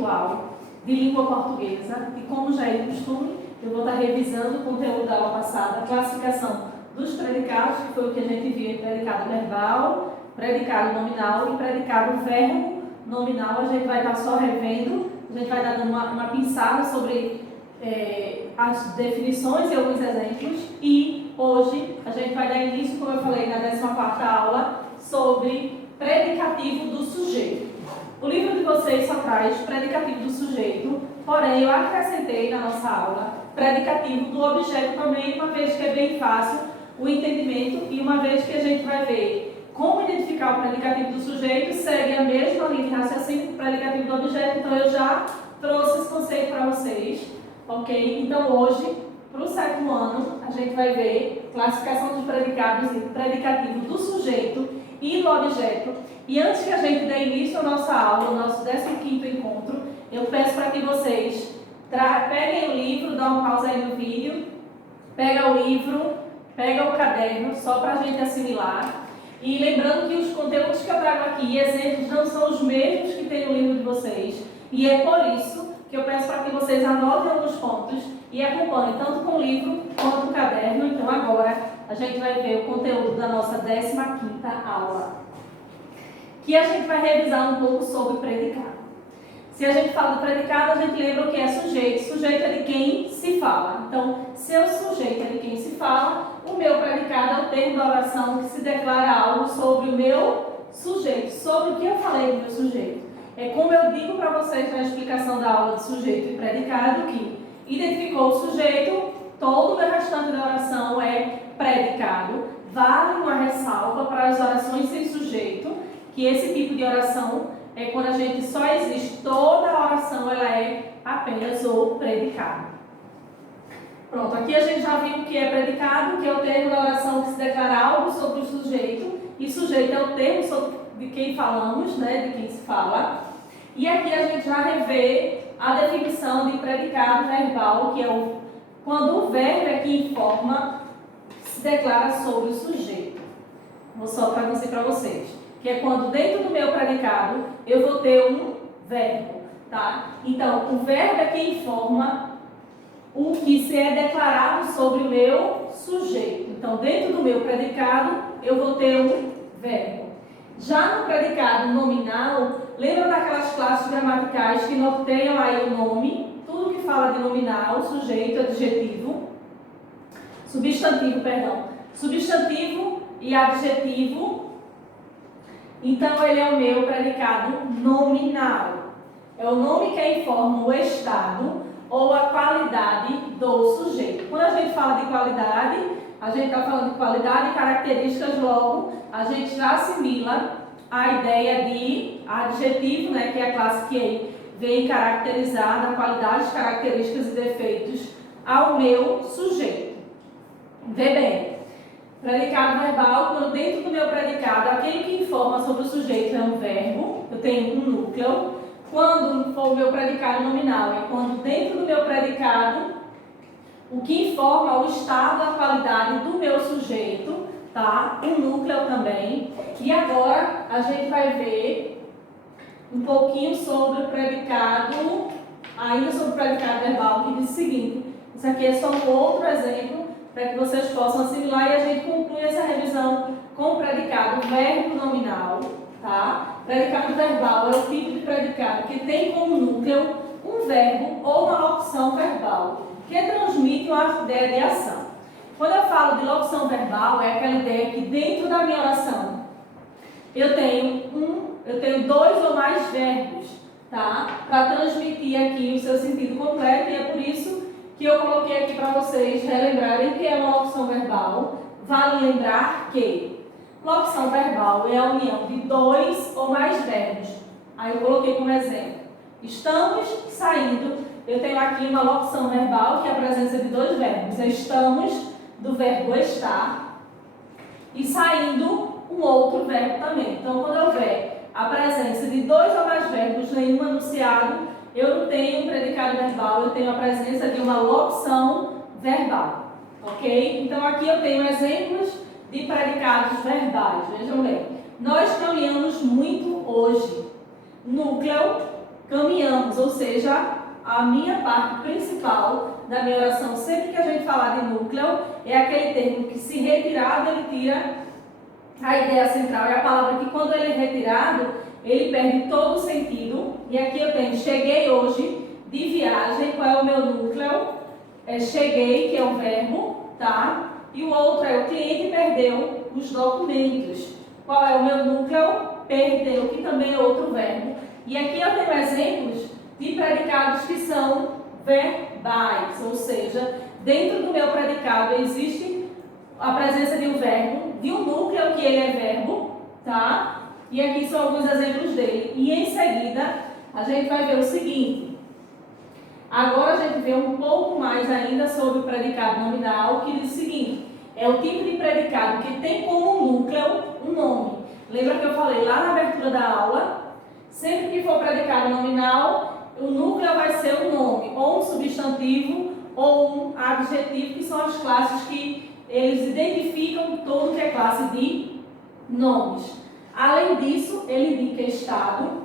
virtual de língua portuguesa. E como já é de costume, eu vou estar revisando o conteúdo da aula passada, a classificação dos predicados, que foi o que a gente viu em predicado verbal, predicado nominal e predicado verbo nominal. A gente vai estar só revendo, a gente vai estar dando uma pinçada sobre as definições e alguns exemplos. E hoje a gente vai dar início, como eu falei na 14ª aula, sobre predicativo do sujeito. O livro de vocês só traz predicativo do sujeito, porém eu acrescentei na nossa aula predicativo do objeto também, uma vez que é bem fácil o entendimento e uma vez que a gente vai ver como identificar o predicativo do sujeito, segue a mesma linha de raciocínio do predicativo do objeto. Então eu já trouxe esse conceito para vocês, ok? Então hoje, para o 7º ano, a gente vai ver classificação dos predicados e predicativo do sujeito e do objeto. E antes que a gente dê início à nossa aula, o nosso 15º encontro, eu peço para que vocês peguem o livro, dá uma pausa aí no vídeo, pega o livro, pega o caderno, só para a gente assimilar. E lembrando que os conteúdos que eu trago aqui, exemplos, não são os mesmos que tem no livro de vocês. E é por isso que eu peço para que vocês anotem alguns pontos e acompanhem tanto com o livro quanto o caderno. Então agora a gente vai ver o conteúdo da nossa 15ª aula, que a gente vai revisar um pouco sobre predicado. Se a gente fala do predicado, a gente lembra o que é sujeito. Sujeito é de quem se fala. Então, se o sujeito é de quem se fala, o meu predicado é o termo da oração que se declara algo sobre o meu sujeito, sobre o que eu falei do meu sujeito. É como eu digo para vocês na explicação da aula de sujeito e predicado, que identificou o sujeito, todo o restante da oração é predicado. Vale uma ressalva para as orações sem sujeito, que esse tipo de oração é quando a gente só existe, toda a oração ela é apenas o predicado. Pronto, aqui a gente já viu o que é predicado, que é o termo da oração que se declara algo sobre o sujeito, e sujeito é o termo sobre de quem falamos, né, de quem se fala. E aqui a gente já revê a definição de predicado verbal, que é quando o verbo é que informa, se declara sobre o sujeito. Vou só traduzir para vocês. Que é quando dentro do meu predicado eu vou ter um verbo, tá? Então, o verbo é que informa o que se é declarado sobre o meu sujeito. Então, dentro do meu predicado eu vou ter um verbo. Já no predicado nominal, lembra daquelas classes gramaticais que norteiam aí o nome? Tudo que fala de nominal, sujeito, adjetivo, substantivo e adjetivo. Então, ele é o meu predicado nominal. É o nome que informa o estado ou a qualidade do sujeito. Quando a gente fala de qualidade, a gente está falando de qualidade e características, logo, a gente já assimila a ideia de adjetivo, né, que é a classe que vem caracterizar a qualidade, características e defeitos ao meu sujeito. Vê bem. Predicado verbal, quando dentro do meu predicado, aquele que informa sobre o sujeito é um verbo, eu tenho um núcleo. Quando for o meu predicado nominal, é quando dentro do meu predicado, o que informa o estado, a qualidade do meu sujeito, tá? Um núcleo também. E agora a gente vai ver um pouquinho sobre o predicado, ainda sobre o predicado verbal, que diz o seguinte: isso aqui é só um outro exemplo para que vocês possam assimilar e a gente conclui essa revisão com o predicado verbo nominal, tá? Predicado verbal é o tipo de predicado que tem como núcleo um verbo ou uma locução verbal, que transmite uma ideia de ação. Quando eu falo de locução verbal, é aquela ideia que dentro da minha oração eu tenho dois ou mais verbos, tá? Para transmitir aqui o seu sentido completo, e é por isso que eu coloquei aqui para vocês relembrarem que é uma locução verbal. Vale lembrar que locução verbal é a união de dois ou mais verbos. Aí eu coloquei como exemplo: estamos saindo. Eu tenho aqui uma locução verbal que é a presença de dois verbos. Estamos, do verbo estar, e saindo, um outro verbo também. Então, quando houver a presença de dois ou mais verbos, nenhum enunciado, eu não tenho um predicado verbal, eu tenho a presença de uma locução verbal, ok? Então, aqui eu tenho exemplos de predicados verbais. Vejam bem, nós caminhamos muito hoje. Núcleo, caminhamos, ou seja, a minha parte principal da minha oração, sempre que a gente falar de núcleo, é aquele termo que, se retirado, ele tira a ideia central. É a palavra que, quando ele é retirado, ele perde todo o sentido. E aqui eu tenho: cheguei hoje de viagem. Qual é o meu núcleo? Cheguei, que é o verbo, tá? E o outro é: o cliente perdeu os documentos. Qual é o meu núcleo? Perdeu, que também é outro verbo. E aqui eu tenho exemplos de predicados que são verbais, ou seja, dentro do meu predicado existe a presença de um verbo, de um núcleo que ele é verbo, tá? E aqui são alguns exemplos dele. E em seguida, a gente vai ver o seguinte. Agora a gente vê um pouco mais ainda sobre o predicado nominal, que diz o seguinte: é o tipo de predicado que tem como núcleo um nome. Lembra que eu falei lá na abertura da aula? Sempre que for predicado nominal, o núcleo vai ser um nome, ou um substantivo, ou um adjetivo, que são as classes que eles identificam todo que é classe de nomes. Além disso, ele indica estado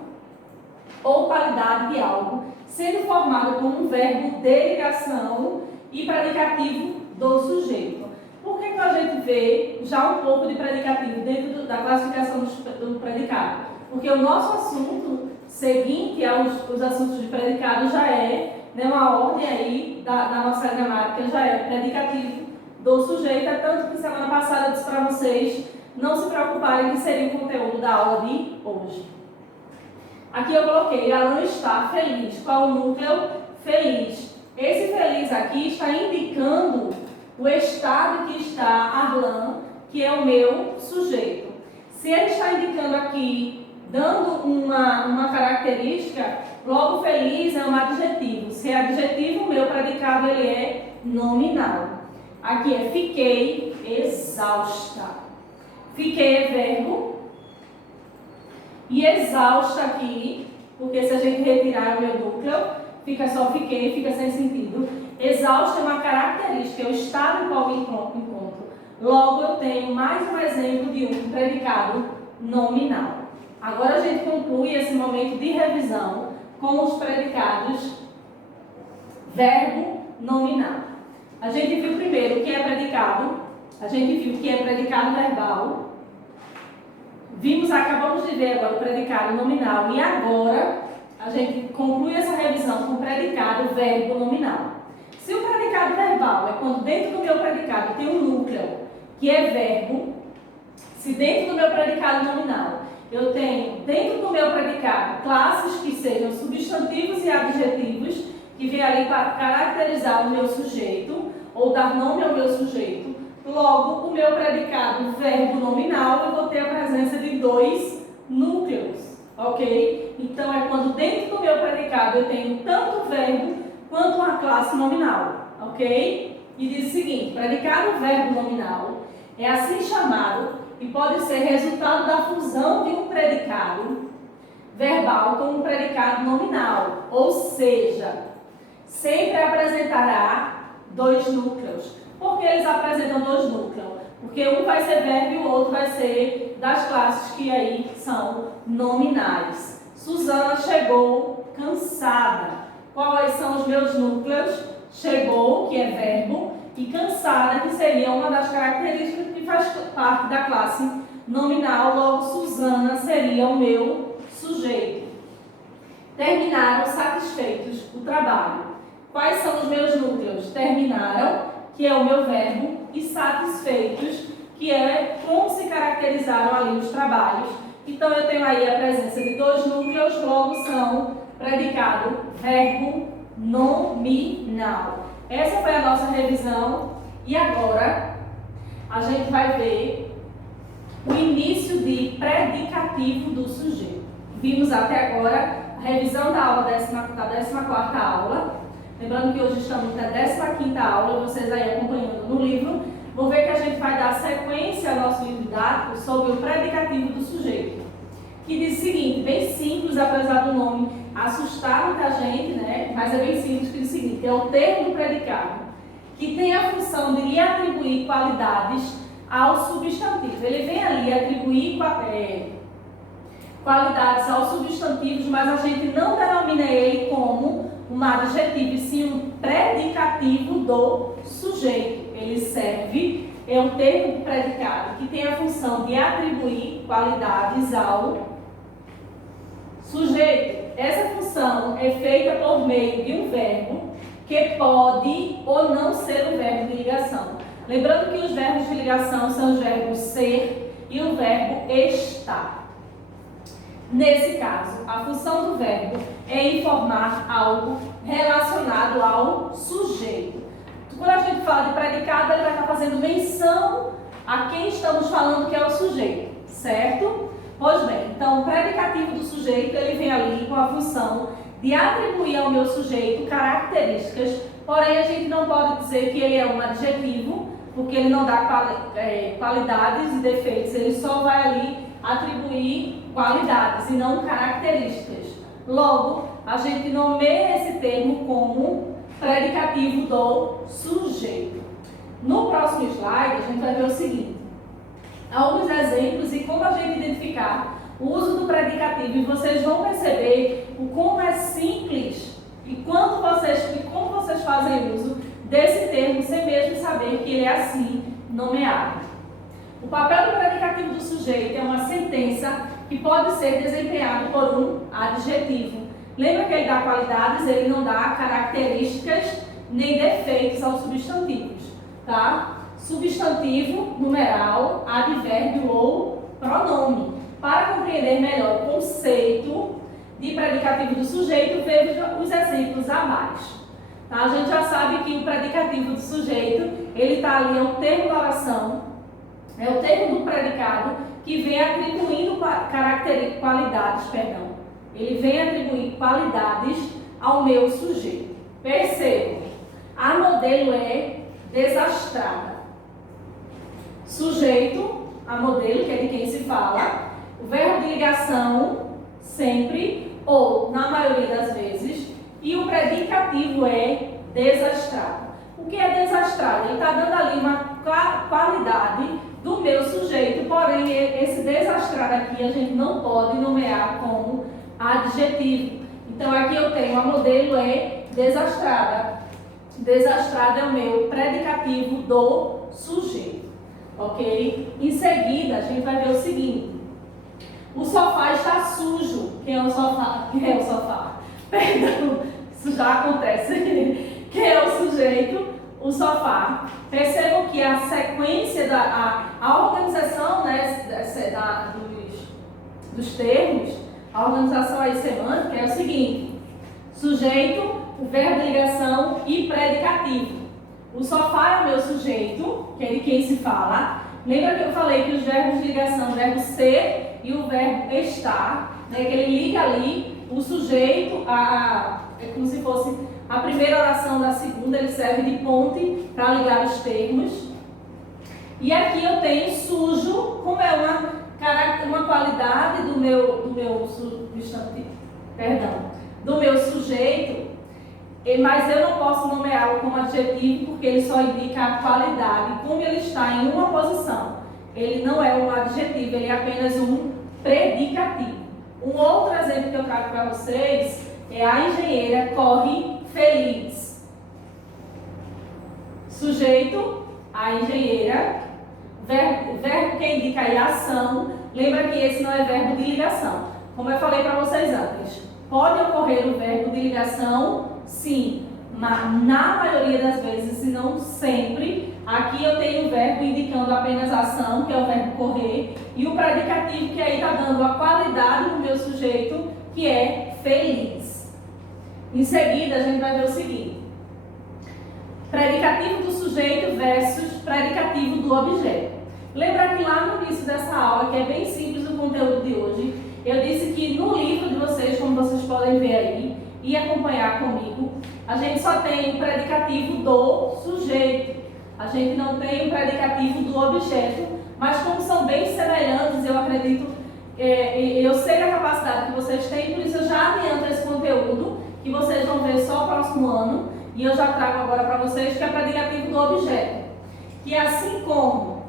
ou qualidade de algo, sendo formado como um verbo de ligação e predicativo do sujeito. Por que a gente vê já um pouco de predicativo dentro da classificação do predicado? Porque o nosso assunto seguinte aos assuntos de predicado já é, né, uma ordem aí da nossa gramática, já é predicativo do sujeito. É tanto que semana passada eu disse para vocês não se preocuparem, que seria o conteúdo da aula de hoje. Aqui eu coloquei: Alan está feliz. Qual é o núcleo? Feliz. Esse feliz aqui está indicando o estado que está Arlan, que é o meu sujeito. Se ele está indicando aqui, dando uma característica, logo feliz é um adjetivo. Se é adjetivo, o meu predicado ele é nominal. Aqui é fiquei exausta. Fiquei é verbo. E exausta aqui, porque se a gente retirar o meu núcleo, fica só fiquei, fica sem sentido. Exausta é uma característica, é o estado em qual me encontro. Logo, eu tenho mais um exemplo de um predicado nominal. Agora a gente conclui esse momento de revisão com os predicados verbo nominal. A gente viu primeiro o que é predicado, a gente viu o que é predicado verbal, acabamos de ver agora o predicado nominal, e agora a gente conclui essa revisão com o predicado verbo nominal. Se o predicado verbal é quando dentro do meu predicado tem um núcleo que é verbo, se dentro do meu predicado nominal eu tenho dentro do meu predicado classes que sejam substantivos e adjetivos, que vêm ali para caracterizar o meu sujeito ou dar nome ao meu sujeito, logo o meu predicado verbo nominal eu vou ter a presença de dois núcleos, ok? Então é quando dentro do meu predicado eu tenho tanto o verbo quanto uma classe nominal, ok? E diz o seguinte: predicado verbo nominal é assim chamado e pode ser resultado da fusão de um predicado verbal com um predicado nominal, ou seja, sempre apresentará dois núcleos. Por que eles apresentam dois núcleos? Porque um vai ser verbo e o outro vai ser das classes que aí são nominais. Suzana chegou cansada. Quais são os meus núcleos? Chegou, que é verbo, e cansada, que seria uma das características que faz parte da classe nominal. Logo, Suzana seria o meu sujeito. Terminaram satisfeitos o trabalho. Quais são os meus núcleos? Terminaram, que é o meu verbo, e satisfeitos, que é como se caracterizaram ali os trabalhos. Então, eu tenho aí a presença de dois núcleos, logo são predicado verbo nominal. Essa foi a nossa revisão e agora a gente vai ver o início de predicativo do sujeito. Vimos até agora a revisão da aula da 14ª aula. Lembrando que hoje estamos na 15ª aula, vocês aí acompanhando no livro. Vão ver que a gente vai dar sequência ao nosso livro didático sobre o predicativo do sujeito, que diz o seguinte, bem simples, apesar do nome assustar muita gente, né? Mas é bem simples, que diz o seguinte: é o termo predicado que tem a função de lhe atribuir qualidades ao substantivo. Ele vem ali atribuir qualidades aos substantivos, mas a gente não denomina ele como um adjetivo, e sim um predicativo do sujeito. Ele serve, é um termo de predicado que tem a função de atribuir qualidades ao sujeito. Essa função é feita por meio de um verbo que pode ou não ser um verbo de ligação. Lembrando que os verbos de ligação são os verbos ser e o verbo estar. Nesse caso, a função do verbo é informar algo relacionado ao sujeito. Quando a gente fala de predicado, ele vai estar fazendo menção a quem estamos falando que é o sujeito, certo? Pois bem, então o predicativo do sujeito, ele vem ali com a função de atribuir ao meu sujeito características, porém a gente não pode dizer que ele é um adjetivo, porque ele não dá qualidades e defeitos, ele só vai ali atribuir qualidades e não características. Logo, a gente nomeia esse termo como predicativo do sujeito. No próximo slide, a gente vai ver o seguinte: alguns exemplos e como a gente identificar o uso do predicativo, e vocês vão perceber o como é simples e como vocês fazem uso desse termo sem mesmo saber que ele é assim nomeado. O papel do predicativo do sujeito é uma sentença que pode ser desempenhado por um adjetivo. Lembra que ele dá qualidades, ele não dá características nem defeitos aos substantivos, tá? Substantivo, numeral, advérbio ou pronome. Para compreender melhor o conceito de predicativo do sujeito, veja os exemplos abaixo. Tá? A gente já sabe que o predicativo do sujeito, ele está ali, é o termo da oração, é o termo do predicado que vem atribuindo qualidades, Ele vem atribuir qualidades ao meu sujeito. Percebam, a modelo é desastrada. Sujeito, a modelo, que é de quem se fala. O verbo de ligação, sempre, ou na maioria das vezes. E o predicativo é desastrado. O que é desastrado? Ele está dando ali uma qualidade do meu sujeito, porém esse desastrado aqui a gente não pode nomear como adjetivo. Então aqui eu tenho a modelo é desastrada. Desastrada é o meu predicativo do sujeito, ok? Em seguida a gente vai ver o seguinte: o sofá está sujo. Quem é o sofá? Quem é o sofá? Perdão, isso já acontece. Quem é o sujeito? O sofá. Percebam que a sequência, a organização, né, dos termos, a organização aí semântica é o seguinte: sujeito, o verbo de ligação e predicativo. O sofá é o meu sujeito, que é de quem se fala. Lembra que eu falei que os verbos de ligação, o verbo ser e o verbo estar, né, que ele liga ali o sujeito, é como se fosse a primeira oração da segunda, ele serve de ponte para ligar os termos. E aqui eu tenho sujo, como é uma qualidade do meu substantivo, do meu sujeito, mas eu não posso nomeá-lo como adjetivo porque ele só indica a qualidade, como ele está em uma posição. Ele não é um adjetivo, ele é apenas um predicativo. Um outro exemplo que eu trago para vocês é a engenheira corre feliz. Sujeito, a engenheira, verbo que indica aí a ação. Lembra que esse não é verbo de ligação. Como eu falei para vocês antes, pode ocorrer o verbo de ligação, sim, mas na maioria das vezes, e não sempre. Aqui eu tenho o verbo indicando apenas a ação, que é o verbo correr, e o predicativo que aí está dando a qualidade do meu sujeito, que é feliz. Em seguida, a gente vai ver o seguinte: predicativo do sujeito versus predicativo do objeto. Lembra que lá no início dessa aula, que é bem simples o conteúdo de hoje, eu disse que no livro de vocês, como vocês podem ver aí e acompanhar comigo, a gente só tem o predicativo do sujeito. A gente não tem o predicativo do objeto, mas como são bem semelhantes, eu acredito, eu sei da capacidade que vocês têm, por isso eu já adianto esse conteúdo, que vocês vão ver só o próximo ano, e eu já trago agora para vocês, que é o predicativo do objeto. Que assim como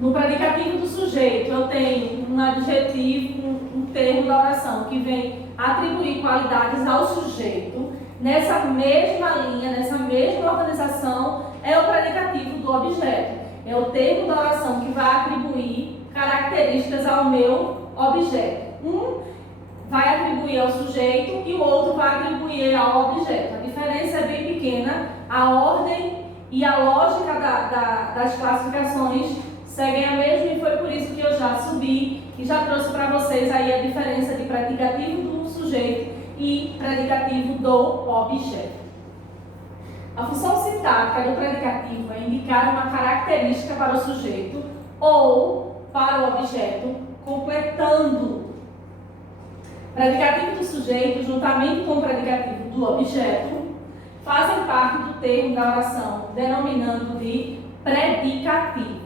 No predicativo do sujeito, eu tenho um adjetivo, um termo da oração que vem atribuir qualidades ao sujeito. Nessa mesma linha, nessa mesma organização, é o predicativo do objeto. É o termo da oração que vai atribuir características ao meu objeto. Um vai atribuir ao sujeito e o outro vai atribuir ao objeto. A diferença é bem pequena, a ordem e a lógica das classificações seguem a mesma, e foi por isso que eu já subi e já trouxe para vocês aí a diferença de predicativo do sujeito e predicativo do objeto. A função sintática do predicativo é indicar uma característica para o sujeito ou para o objeto, completando. Predicativo do sujeito, juntamente com o predicativo do objeto, fazem parte do termo da oração, denominando de predicativo.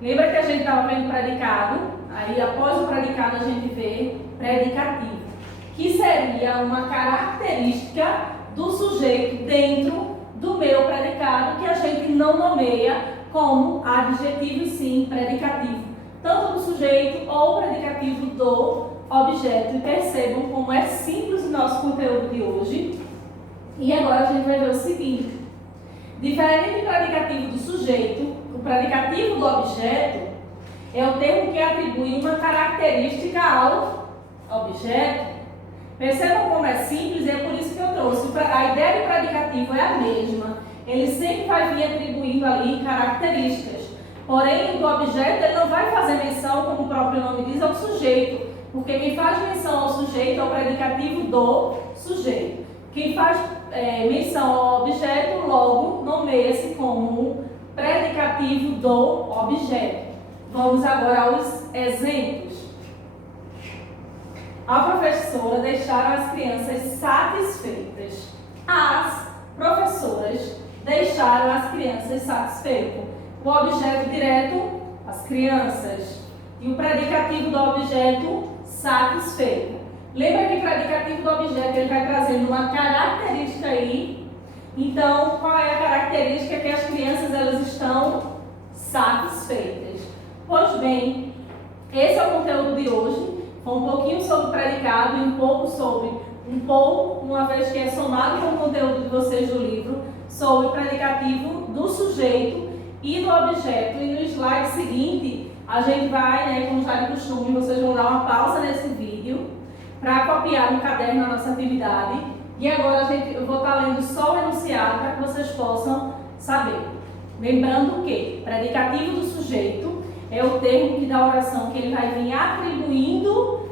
Lembra que a gente estava vendo predicado? Aí, após o predicado, a gente vê predicativo, que seria uma característica do sujeito dentro do meu predicado, que a gente não nomeia como adjetivo e sim predicativo, tanto do sujeito ou predicativo do objeto. E percebam como é simples o nosso conteúdo de hoje. E agora a gente vai ver o seguinte: diferente do predicativo do sujeito, o predicativo do objeto é o termo que atribui uma característica ao objeto. Percebam como é simples, e é por isso que eu trouxe. A ideia do predicativo é a mesma. Ele sempre vai vir atribuindo ali características. Porém, do objeto ele não vai fazer menção, como o próprio nome diz, ao sujeito. Porque quem faz menção ao sujeito é o predicativo do sujeito. Quem faz menção ao objeto, logo nomeia-se como predicativo do objeto. Vamos agora aos exemplos. A professora deixaram as crianças satisfeitas. As professoras deixaram as crianças satisfeitas. O objeto direto, as crianças. E o predicativo do objeto, satisfeito. Lembra que o predicativo do objeto ele vai trazendo uma característica aí. Então, qual é a característica? Que as crianças elas estão satisfeitas. Pois bem, esse é o conteúdo de hoje. Foi um pouquinho sobre o predicado e um pouco, uma vez que é somado com o conteúdo de vocês do livro, sobre o predicativo do sujeito e do objeto. E no slide seguinte, a gente vai, como já de costume, vocês vão dar uma pausa nesse vídeo para copiar no caderno a nossa atividade. E agora eu vou estar lendo só o enunciado para que vocês possam saber. Lembrando que predicativo do sujeito é o termo que dá oração que ele vai vir atribuindo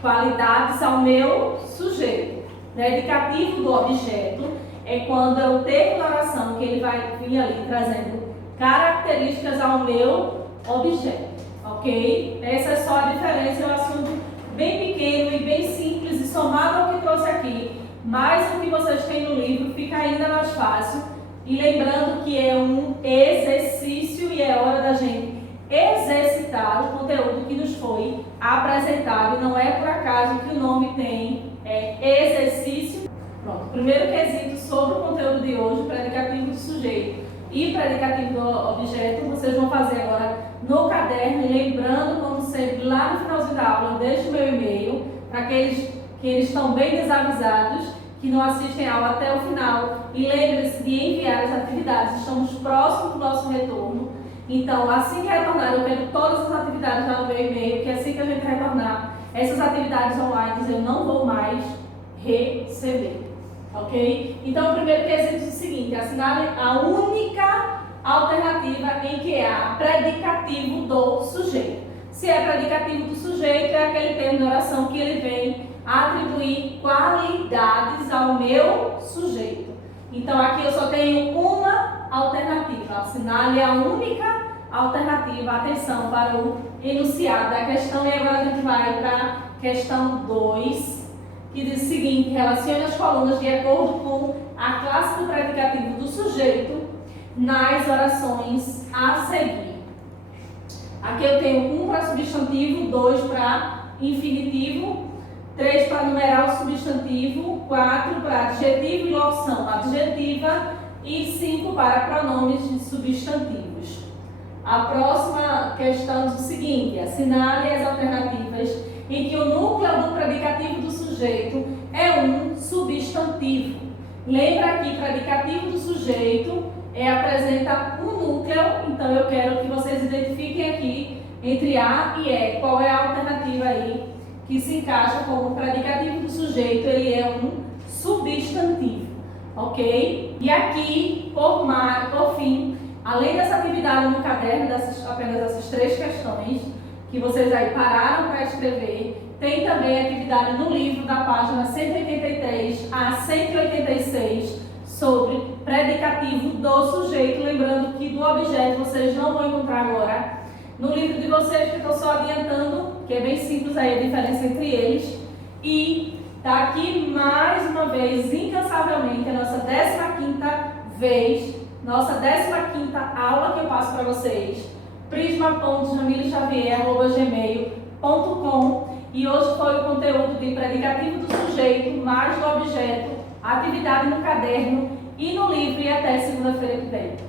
qualidades ao meu sujeito. Predicativo do objeto é quando é o termo da oração que ele vai vir ali trazendo características ao meu objeto, ok? Essa é só a diferença, é um assunto bem pequeno e bem simples, e somado ao que trouxe aqui, mais o que vocês têm no livro, fica ainda mais fácil. E lembrando que é um exercício e é hora da gente exercitar o conteúdo que nos foi apresentado. E não é por acaso que o nome tem exercício. Pronto, primeiro quesito sobre o conteúdo de hoje, predicativo do sujeito e predicativo do objeto, vocês vão fazer agora no caderno. E lembrando, como sempre, lá no finalzinho da aula, eu deixo o meu e-mail para aqueles que eles estão bem desavisados, que não assistem a aula até o final, e lembre-se de enviar as atividades. Estamos próximos do nosso retorno, então assim que retornar, eu quero todas as atividades lá no meu e-mail, que assim que a gente retornar, essas atividades online eu não vou mais receber, ok? Então o primeiro quesito é o seguinte: assinale a única alternativa em que há predicativo do sujeito. Se é predicativo do sujeito, é aquele termo de oração que ele vem atribuir qualidades ao meu sujeito. Então aqui eu só tenho uma alternativa. Assinale a única alternativa. Atenção para o enunciado da questão. E agora a gente vai para a questão 2, que diz o seguinte: relacione as colunas de acordo com a classe do predicativo do sujeito nas orações a seguir. Aqui eu tenho 1 para substantivo, 2 para infinitivo, 3 para numeral substantivo, 4 para adjetivo e locução adjetiva e 5 para pronomes de substantivos. A próxima questão diz o seguinte: assinale as alternativas em que o núcleo do predicativo do sujeito é um substantivo. Lembra que predicativo do sujeito apresenta um núcleo, então eu quero que vocês identifiquem aqui entre A e E. Qual é a alternativa aí que se encaixa como predicativo do sujeito? Ele é um substantivo, ok? E aqui, por fim, além dessa atividade no caderno, apenas essas 3 questões, que vocês aí pararam para escrever, tem também atividade no livro da página 183 a 186 sobre predicativo do sujeito. Lembrando que do objeto vocês não vão encontrar agora no livro de vocês, que eu estou só adiantando, que é bem simples aí a diferença entre eles. E está aqui mais uma vez, incansavelmente, a nossa 15ª vez, nossa 15ª aula que eu passo para vocês, prisma.jamilexavier@gmail.com, e hoje foi o conteúdo de predicativo do sujeito mais do objeto, atividade no caderno e no livro, e até segunda-feira que vem.